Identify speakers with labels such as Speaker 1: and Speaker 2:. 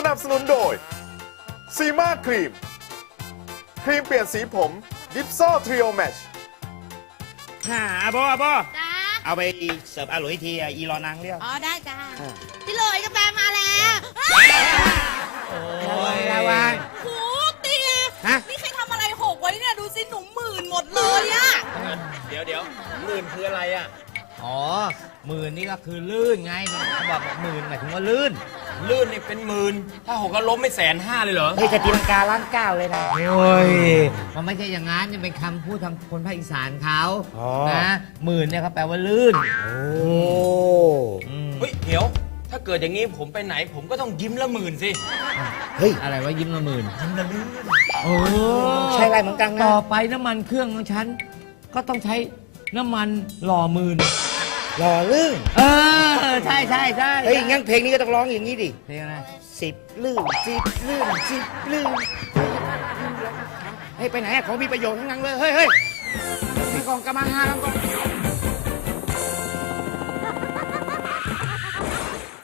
Speaker 1: นับสนุนโดยซีมาครีมเปลี่ยนสีผมดิฟโซ่ทริโอแมช
Speaker 2: อาโบ
Speaker 3: จ้า
Speaker 2: เอาไปเสิร์ฟอาหลุยทีอีรอนังเรียก
Speaker 3: อ๋อได้จ้าพี่หลุยกาแฟมาแล้ว
Speaker 2: ระวัง
Speaker 3: โหเตีย
Speaker 2: ฮะ
Speaker 3: นี่ใครทำอะไรหกไว้เนี่ยดูสิหนุ่มหมื่นหมดเลยอะ
Speaker 4: เดี๋ยวหมื่นคืออะไรอ่ะ
Speaker 5: อ๋อหมื่นนี่ก็คือลื่นไงมันบอกหมื่นหมายถึงว่าลื่น
Speaker 4: ลื่นนี่เป็นหมื่นถ้าหกก็ล้มไม่150,000เลยเหรอ
Speaker 2: เฮ้ยจะตีลังกาล้านเก้าเลยนะ
Speaker 5: โอ้ยมันไม่ใช่อย่างนั้นมันเป็นคำพูดทางคนภาคอีสานเขา
Speaker 2: อ๋อ
Speaker 5: นะหมื่นเนี่ยเขาแปลว่าลื่น
Speaker 2: โอ้
Speaker 5: อืม
Speaker 4: เฮ้ยเดี๋ยว ถ้าเกิดอย่างนี้ผมไปไหนผมก็ต้องยิ้มละหมื่นสิ
Speaker 2: เฮ้ย
Speaker 5: อะไรว่ายิ้มละหมื่น
Speaker 4: ยิ้มละลื่น
Speaker 5: โอ้
Speaker 2: ใช่ไรเหมือนกันนะ
Speaker 5: ต่อไปน้ำมันเครื่องของฉันก็ต้องใช้น้ำมันหล่อหมื่น
Speaker 2: หล่อลื่น
Speaker 5: เออใช่ใช่ใช่
Speaker 2: เฮ้ยงั้นเพลงนี้ก็ต้องร้องอย่างนี้ดิ
Speaker 5: เพลงอะไร
Speaker 2: 10 ลื่น10 ลื่น10 ลื่นเฮ้ยไปไหนอะของมีประโยชน์ทั้งนั้นเลยเฮ้ยมีกองกำมาหาแล้วก็